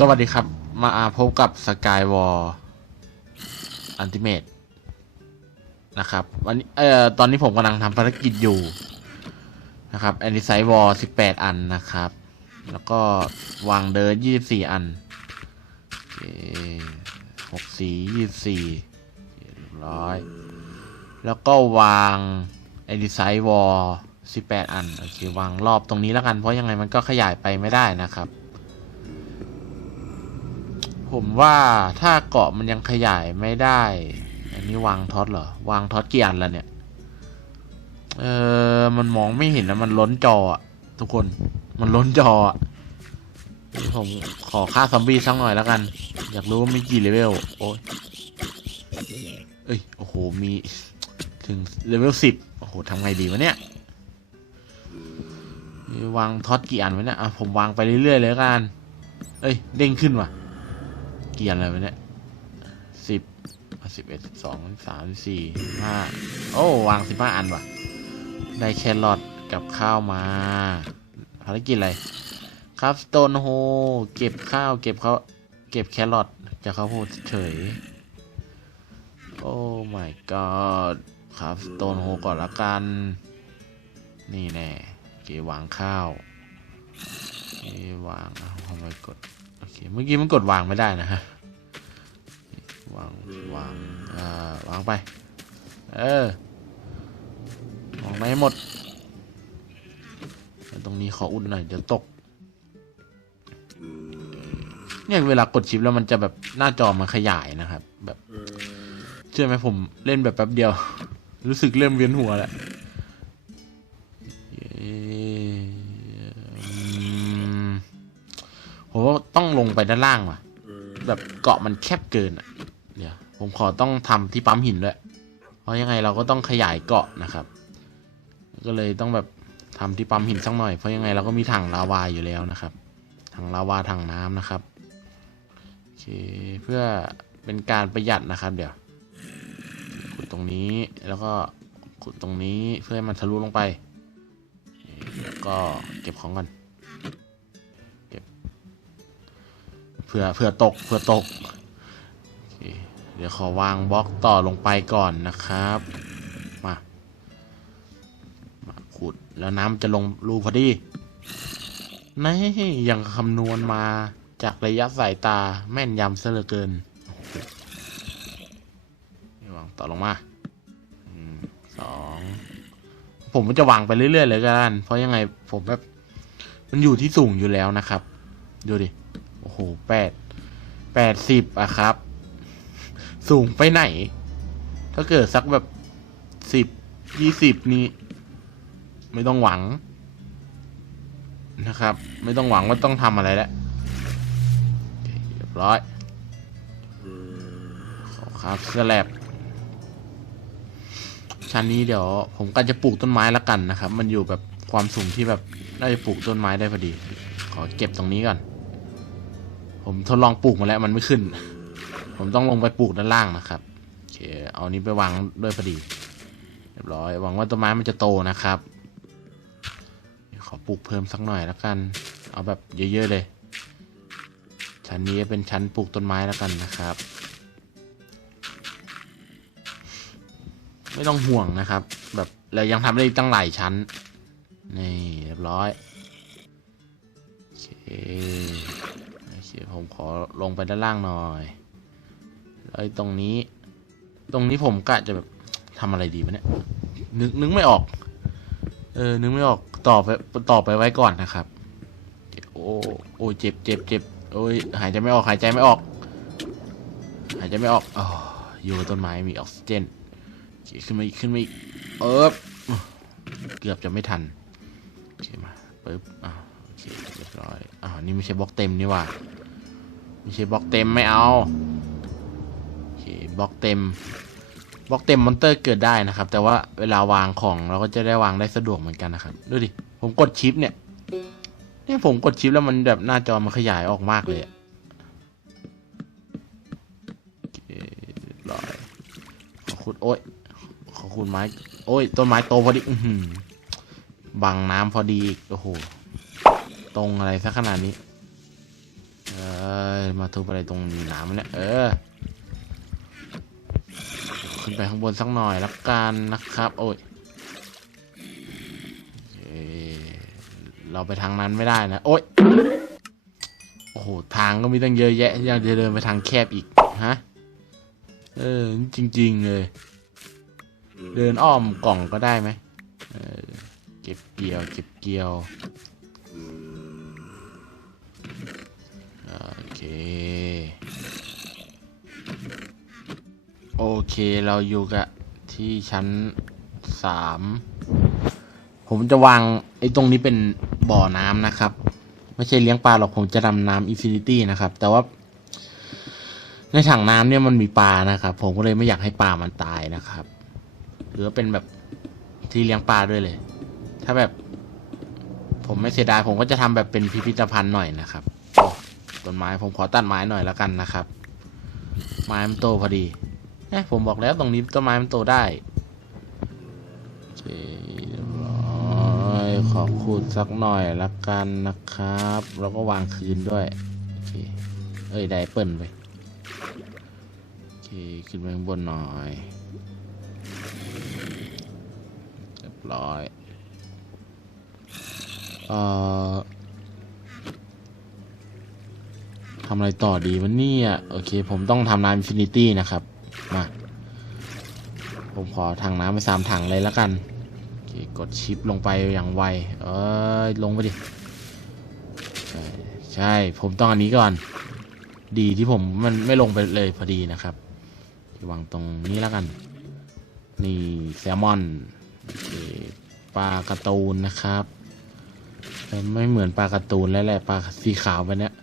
สวัสดีครับมาพบกับสกายวอลอันติเมตนะครับวันนี้เอ่อตอนนี้ผมกำลังทำภารกิจอยู่นะครับแอนดิไซวอลสิบแปดอันนะครับ แล้วก็วางเดินยี่สิบสี่อันหกสียี่สิบสี่เรียบร้อย แล้วก็วางแอนดิไซวอลสิบแปดอันโอเควางรอบตรงนี้แล้วกัน เพราะยังไงมันก็ขยายไปไม่ได้นะครับ ผมว่าถ้าเกาะมันยังขยายไม่ได้ อันนี้วางท็อตเหรอ วางท็อตกี่อันแล้วเนี่ย เออ มันมองไม่เห็นนะมันล้นจออะทุกคน มันล้นจออะผมขอฆ่าซอมบี้สักหน่อยแล้วกัน อยากรู้ว่ามีกี่เลเวล โอ้ยเอ้ย โอ้โห มีถึงเลเวลสิบโอ้โหทำไงดีวะเนี่ย วางท็อตกี่อันไว้เนี่ยอะผมวางไปเรื่อยๆเลยกัน เอ้ย เด้งขึ้นว่ะ เกียร์อะไรวะเนี่ยสิบสิบเอ็ดสิบสองสามสี่ห้าโอ้วางสิบห้าอันว่ะ ได้แครอทกับข้าวมาภารกิจอะไรครับสโตนโฮเก็บข้าวเก็บเขาเก็บแครอทจะเขาวโพดเฉย โอ้ my god ครับสโตนโฮก่อนละกัน นี่แน่เกวางข้าวเกวางอ้าวทำไมกด อเคเมื่อกี้มันกดวางไม่ได้นะฮะวางวางอ่าวางไป เออวางไปให้หมด ตรงนี้ขออุ่นหน่อยเดี๋ยวตก เนี่ยเวลากดชิปแล้วมันจะแบบหน้าจอมันขยายนะครับ แบบ เชื่อไหมผมเล่นแบบแป๊บเดียว รู้สึกเริ่มเวียนหัวแล้ว ต้องลงไปด้านล่างว่ะ แบบเกาะมันแคบเกินอะ เดี๋ยวผมขอต้องทำที่ปั๊มหินด้วย เพราะยังไงเราก็ต้องขยายเกาะนะครับ ก็เลยต้องแบบทำที่ปั๊มหินสักหน่อย เพราะยังไงเราก็มีถังลาวาอยู่แล้วนะครับ ถังลาวาถังน้ำนะครับ โอเค เพื่อเป็นการประหยัดนะครับ เดี๋ยว ขุดตรงนี้แล้วก็ขุดตรงนี้เพื่อให้มันทะลุลงไป แล้วก็เก็บของก่อน ผื่อเผื่อตกเผื่อตก เดี๋ยวขอวางบล็อกต่อลงไปก่อนนะครับ มา มาขุดแล้วน้ำจะลงรูพอดีนี่ยังคำนวณมาจากระยะสายตาแม่นยำเหลือเกินวางต่อลงมาอสองผมก็จะวางไปเรื่อยๆเลยกัน เพราะยังไงผมแบบมันอยู่ที่สูงอยู่แล้วนะครับ ดูดิ อ้โหแปดแปดสิบอะครับ สูงไปไหน ถ้าเกิดสักแบบสิบยี่สิบนี่ไม่ต้องหวังนะครับ ไม่ต้องหวังว่าต้องทำอะไรแล้วเรียบร้อย ขอครับสแลบชั้นนี้เดี๋ยว ผมก็จะปลูกต้นไม้ละกันนะครับ มันอยู่แบบความสูงที่แบบน่าจะปลูกต้นไม้ได้พอดี ขอเก็บตรงนี้ก่อน ผมทดลองปลูกมาแล้วมันไม่ขึ้น ผมต้องลงไปปลูกด้านล่างนะครับโอเคเอานี้ไปวางด้วยพอดีเรียบร้อยหวังว่าต้นไม้มันจะโตนะครับขอปลูกเพิ่มสักหน่อยและกัน เอาแบบเยอะๆเลย ชั้นนี้เป็นชั้นปลูกต้นไม้แล้วกันนะครับ ไม่ต้องห่วงนะครับ แบบเรายังทำได้ตั้งหลายชั้นนี่เรียบร้อยโอเค โอเคผมขอลงไปด้านล่างหน่อยแล้วไอ้ตรงนี้ ตรงนี้ผมกะจะแบบทำอะไรดีวะเนี่ย นึกนึกไม่ออก เออ นึกไม่ออก ต่อไปต่อไปไว้ก่อนนะครับ โอ้โอ้เจ็บเจ็บเจ็บโอ้ย หายใจไม่ออก หายใจไม่ออก หายใจไม่ออกอ๋ออยู่ต้นไม้มีออกซิเจนขึ้นมาอีกขึ้นมาอีก เอิบเกือบจะไม่ทัน โอเคมาปึ๊บ อ่าโอเคเรียบร้อยอ่านี่ไม่ใช่บล็อกเต็มนี่ว่า ไม่ใช่บล็อกเต็มไม่เอาโอเคบล็อกเต็มบล็อกเต็มมอนเตอร์เกิดได้นะครับ แต่ว่าเวลาวางของเราก็จะได้วางได้สะดวกเหมือนกันนะครับดูดิผมกดชิปเนี่ยเนี่ยผมกดชิปแล้วมันแบบหน้าจอมันขยายออกมากเลยอะโอเคเรียบร้อยขอขุดโอ้ยขอขุดไม้ โอ้ยต้นไม้โตพอดี อืบังน้ำพอดีอีกโอ้โห ตรงอะไรสักขนาดนี้ ออมาทุบอะไรตรงน้ำเนี่ยเออ ขึ้นไปข้างบนสักหน่อยละกันนะครับ โอ้ยเคเราไปทางนั้นไม่ได้นะ โอ้ยโอ้โหทางก็มีตั้งเยอะแยะยังจะเดินไปทางแคบอีกฮะเออจริง ๆ เลย เดินอ้อมกล่องก็ได้ไหมเออเก็บเกี่ยว เก็บเกี่ยว โอเคโอเคเราอยู่กับที่ชั้นสามผมจะวางไอ้ตรงนี้เป็นบ่อน้ำนะครับ ไม่ใช่เลี้ยงปลาหรอกผมจะดำน้ำอินฟินิตี้นะครับ แต่ว่า ในถังน้ำเนี่ยมันมีปลานะครับ ผมก็เลยไม่อยากให้ปลามันตายนะครับ หรือว่าเป็นแบบที่เลี้ยงปลาด้วยเลย ถ้าแบบ ผมไม่เสียดายผมก็จะทำแบบเป็นพิพิธภัณฑ์หน่อยนะครับ ต้นไม้ผมขอตัดไม้หน่อยแล้วกันนะครับ ไม้มันโตพอดีเอ๊ะผมบอกแล้วตรงนี้ต้นไม้มันโตได้โอเคเรียบร้อยขอขุดสักหน่อยละกันนะครับ แล้วก็วางคืนด้วยโอเคเอ้ยได้เปิ่นไปโอเคขึ้นไปข้างบนหน่อยเรียบร้อยเอ่อ ทำอะไรต่อดีวันนี้อะโอเค ผมต้องทำน้ำอินฟินิตี้นะครับ มา ผมขอถังน้ำไปสามถังเลยแล้วกันโอเคกดชิปลงไปอย่างไว เอ้ยลงไปดิ ใช่ ผมต้องอันนี้ก่อน ดีที่ผมมันไม่ลงไปเลยพอดีนะครับวางตรงนี้แล้วกัน นี่แซลมอนอปลาการ์ตูนนะครับ ไม่เหมือนปลาการ์ตูนแล้วแหละปลาสีขาวไปเนี้ย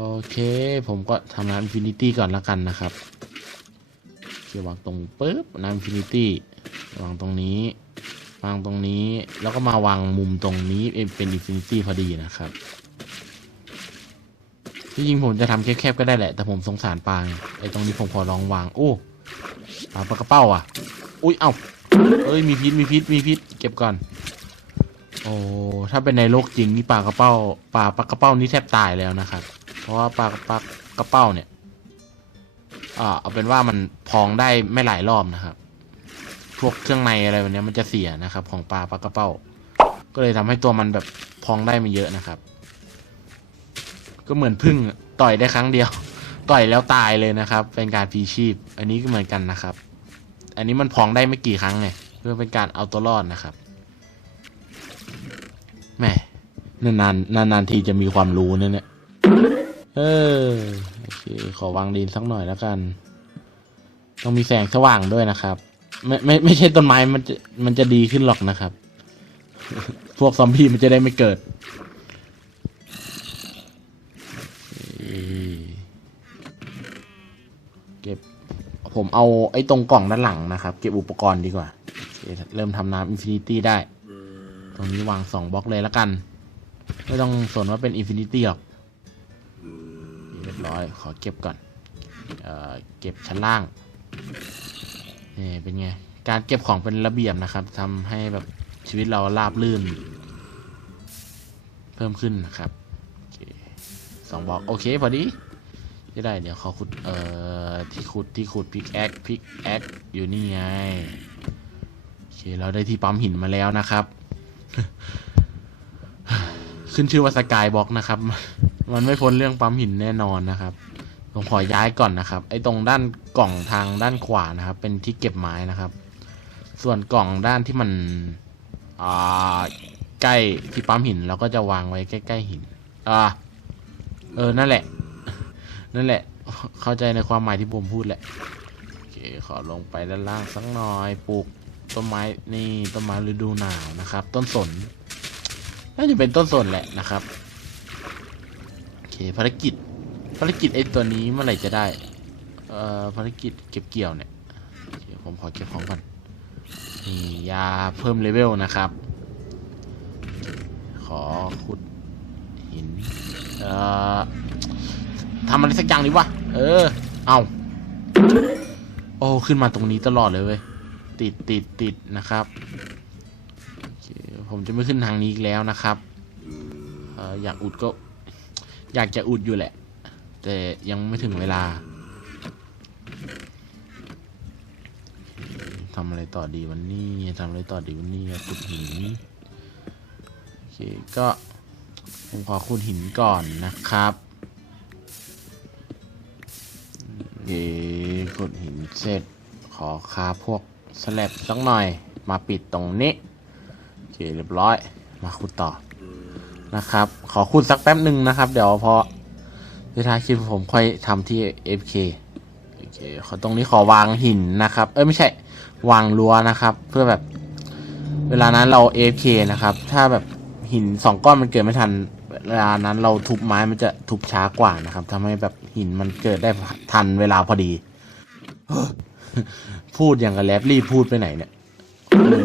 โอเค ผมก็ทำน้ำอินฟินิตี้ก่อนล้วกันนะครับเกี่ยววางตรงปุ๊บน้ำอินฟินิตี้วางตรงนี้ วางตรงนี้ แล้วก็มาวางมุมตรงนี้เป็นอินฟินิตี้พอดีนะครับที่จริงผมจะทำแคบๆก็ได้แหละ แต่ผมสงสารปลาไงไอ้ตรงนี้ผมขอลองวาง โอ้ปลาปลากระเป้าอะ อุ้ย เอ้าเอ้ย มีพิษ มีพิษ มีพิษ เก็บก่อน โอ้ ถ้าเป็นในโลกจริงนี่ปลากระเป้า ปลาปลากระเป้านี่แทบตายแล้วนะครับ ราะว่าปลาปลากระเป้าเนี่ยอ่าเอาเป็นว่ามันพองได้ไม่หลายรอบนะครับ พวกเครื่องในอะไรแบบนี้มันจะเสียนะครับ ของปลาปลากระเป้า ก็เลยทำให้ตัวมันแบบพองได้ไม่เยอะนะครับ ก็เหมือนพึ่งต่อยได้ครั้งเดียว ต่อยแล้วตายเลยนะครับ เป็นการพีชีพ อันนี้ก็เหมือนกันนะครับ อันนี้มันพองได้ไม่กี่ครั้งไงเพื่อเป็นการเอาตัวรอดนะครับแม่นานๆนานๆทีจะมีความรู้นะเนี่ย เออโอเคขอวางดินสักหน่อยแล้วกัน ต้องมีแสงสว่างด้วยนะครับ ไม่ไม่ไม่ใช่ต้นไม้มันจะมันจะดีขึ้นหรอกนะครับ พวกซอมบี้มันจะได้ไม่เกิดเก็บผมเอาไอ้ตรงกล่องด้านหลังนะครับ เก็บอุปกรณ์ดีกว่า เริ่มทำน้ำอินฟินิตี้ได้ ตรงนี้วางสองบล็อกเลยแล้วกัน ไม่ต้องสนว่าเป็นอินฟินิตี้หรอก บร้อย ขอเก็บก่อนเออเก็บชั้นล่างนี่เป็นไง การเก็บของเป็นระเบียบนะครับทำให้แบบชีวิตเราราบลื่น เพิ่มขึ้นนะครับอสองบอกโอเคพอดีจะได้เดี๋ยวเขอขุด เอ่อ ที่ขุด ที่ขุดพิกแอคพิกแอคอยู่นี่ไง โอเค เราได้ที่ปั๊มหินมาแล้วนะครับ ขึ้นชื่อว่าสกายบล็อกนะครับ มันไม่พ้นเรื่องปั๊มหินแน่นอนนะครับ ผมขอย้ายก่อนนะครับ ไอ้ตรงด้านกล่องทางด้านขวานะครับ เป็นที่เก็บไม้นะครับ ส่วนกล่องด้านที่มันอ่าใกล้ที่ปั๊มหินเราก็จะวางไว้ใกล้ๆหินอ่าเออนั่นแหละ นั่นแหละ เข้าใจในความหมายที่ผมพูดแหละโอเคขอลงไปด้านล่างสักหน่อยปลูกต้นไม้นี่ต้นไม้ฤดูหนาวนะครับ ต้นสน น่าจะเป็นต้นสนแหละนะครับ โอเคภารกิจ ภารกิจไอ้ตัวนี้เมื่อไหร่จะได้ เอ่อภารกิจเก็บเกี่ยวเนี่ยผมขอเก็บของก่อนนี่ยาเพิ่มเลเวลนะครับ ขอขุดหิน เอ่อทำอะไรสักอย่างดีวะ เออ เอาโอ้ ขึ้นมาตรงนี้ตลอดเลยเว้ย ติดติดติดนะครับ ผมจะไม่ขึ้นทางนี้อีกแล้วนะครับอออยากอุดก็ อยากจะอุดอยู่แหละ แต่ยังไม่ถึงเวลาทำอะไรต่อดีวันนี้ทำอะไรต่อดีวันนี้ขุดหินโอเคก็ผมขอขุดหินก่อนนะครับเย่ขุดหินเสร็จขอคาพวกสแลบสักหน่อยมาปิดตรงนี้ เคเรียบร้อย มาขุดต่อนะครับ ขอขุดสักแป๊บหนึ่งนะครับ เดี๋ยวพอในท้ายคลิปผมค่อยทำที่ FK โอเคขอตรงนี้ขอวางหินนะครับ เอ้ยไม่ใช่ วางรั้วนะครับ เพื่อแบบ เวลานั้นเรา fk นะครับ ถ้าแบบหินสองก้อนมันเกิดไม่ทัน เวลานั้นเราทุบไม้มันจะทุบช้ากว่านะครับทำให้แบบหินมันเกิดได้ทันเวลาพอดี พูดอย่างกับแรปรีบพูดไปไหนเนี่ย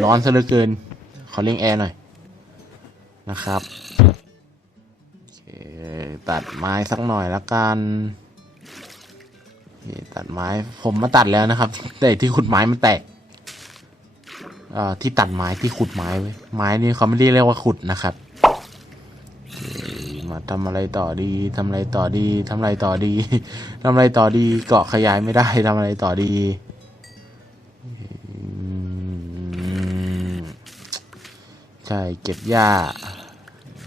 ร้อนซะเหลือเกิน ขอเร่งแอร์หน่อยนะครับโอเคตัดไม้สักหน่อยละกันโอเคตัดไม้ผมมาตัดแล้วนะครับ แต่ที่ขุดไม้มันแตกเอ่อที่ตัดไม้ที่ขุดไม้ไว้ยไม้นี่เขาไม่ได้เรียกว่าขุดนะครับมาทำอะไรต่อดีทำอะไรต่อดีทำอะไรต่อดีทำอะไรต่อดีเกาะขยายไม่ได้ทำอะไรต่อดี ใช่เก็บหญ้า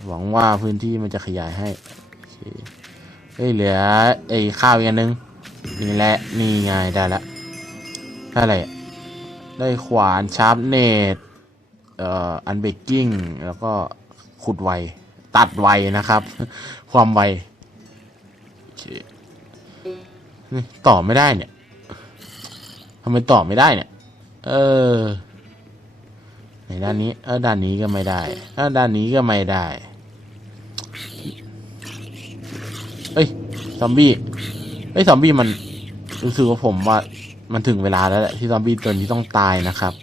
หวังว่าพื้นที่มันจะขยายให้โอเคเฮ้ยเหลือไอ้ข้าวอีกนึงนี่แหละนี่ไงได้ละได้อะไรได้ขวานชาร์ปเนตเอ่ออันเบกกิ้งแล้วก็ขุดไวตัดไวนะครับ ความไวโอเคต่อไม่ได้เนี่ยทำไมต่อไม่ได้เนี่ย เออ ในด้านนี้ เออด้านนี้ก็ไม่ได้เออด้านนี้ก็ไม่ได้เอ้ยซอมบี้เอ้ยซอมบี้มันรู้สึกว่าผมว่ามันถึงเวลาแล้วแหละที่ซอมบี้ตัวนี้ต้องตายนะครับ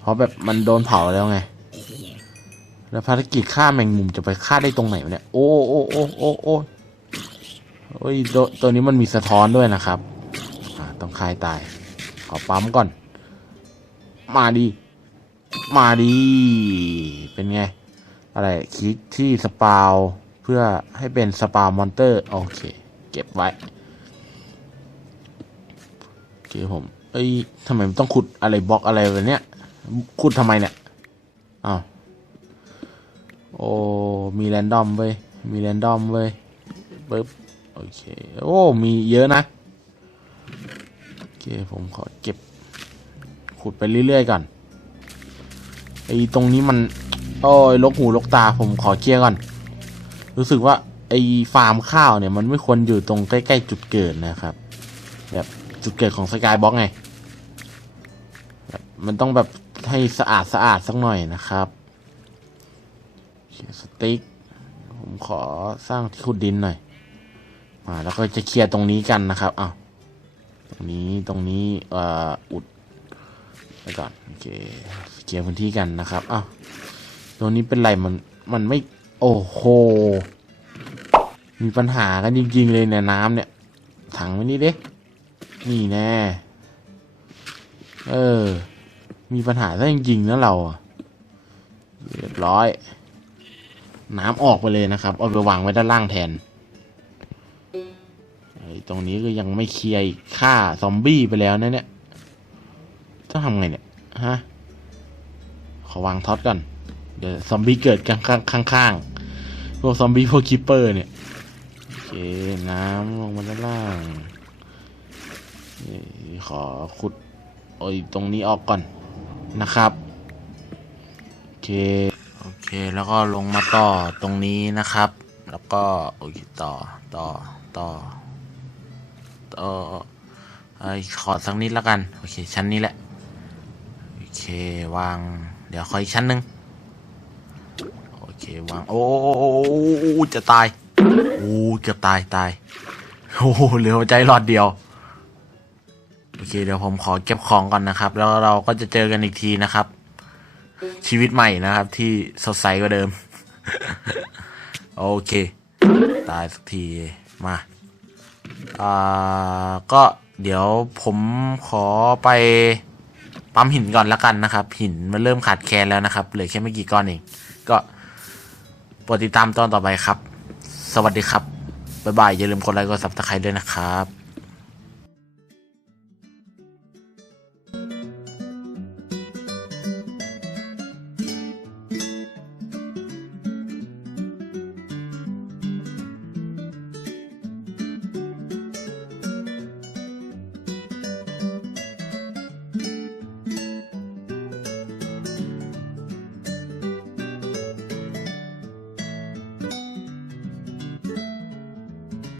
เพราะแบบมันโดนเผาแล้วไง แล้วภารกิจฆ่าแมงมุมจะไปฆ่าได้ตรงไหนเนี่ย โอ้โอ้โอ้โอ้โอ้โอ้ยตัวตัวนี้มันมีสะท้อนด้วยนะครับต้องคายตาย ขอปั๊มก่อน มาดี มาดีเป็นไง อะไรคลิกที่สปาวเพื่อให้เป็นสปาวมอนเตอร์ โอเค เก็บไว้ โอเคผม เอ้ยทำไมมันต้องขุดอะไรบล็อกอะไรแบบเนี้ยขุดทำไมเนี่ยอ้าวโอ้ มีแรนดอมเว้ย มีแรนดอมเว้ยปึ๊บ โอเค โอ้ มีเยอะนะ โอเค ผมขอเก็บ ขุดไปเรื่อยๆก่อน ไอ้ตรงนี้มัน โอ้ยลกหูลกตาผมขอเคลียร์ก่อน รู้สึกว่าไอ้ฟาร์มข้าวเนี่ยมันไม่ควรอยู่ตรงใกล้ๆจุดเกิดนะครับ แบบจุดเกิดของสกายบล็อกไงแบบมันต้องแบบให้สะอาดสะอาดสักหน่อยนะครับโอเคสติ๊กผมขอสร้างที่ขุดดินหน่อยมาแล้วก็จะเคลียร์ตรงนี้กันนะครับอ้าวตรงนี้ตรงนี้เอ่ออุด ไปก่อนโอเคเคลียร์พื้นที่กันนะครับอ้าวตัวนี้เป็นไรมันมันไม่โอ้โหมีปัญหากันจริง ๆ เลยเนี่ยน้ำเนี่ย ถังไว้นี่เด้นี่แน่เออ มีปัญหาซะจริงๆนะเราเรียบร้อย น้ำออกไปเลยนะครับ เอาไปวางไว้ด้านล่างแทนไอ้ตรงนี้ก็ยังไม่เคลียร์ฆ่าซอมบี้ไปแล้วนะเนี่ย ต้องทำไงเนี่ย ฮะ ขอวางท็อตก่อน เดี๋ยวซอมบี้เกิดข้างข้างข้างๆพวกซอมบี้พวกคิปเปอร์เนี่ย โอเค น้ำลงมาด้านล่างนี่ขอขุด โอ้ย ตรงนี้ออกก่อนนะครับ โอเค โอเค แล้วก็ลงมาต่อตรงนี้นะครับ แล้วก็ โอเค ต่อ ต่อ ต่อ ต่อเอ้ยขอสักนิดแล้วกัน โอเค ชั้นนี้แหละ เค วาง เดี๋ยวขออีกชั้นหนึ่งโอเค วาง โอ้จะตายโอ้เกือบตายตายโอ้เหลือหัวใจหลอดเดียว โอเค เดี๋ยวผมขอเก็บของก่อนนะครับ แล้วเราก็จะเจอกันอีกทีนะครับ ชีวิตใหม่นะครับ ที่สดใสกว่าเดิม โอเค ตายสักทีมาอ่าก็เดี๋ยวผมขอไป ปั๊มหินก่อนละกันนะครับ หินมันเริ่มขาดแคลนแล้วนะครับเหลือแค่ไม่กี่ก้อนเองก็โปรดติดตามตอนต่อไปครับ สวัสดีครับบ๊ายบายอย่าลืมกดไลค์กดซับสไครต์ด้วยนะครับ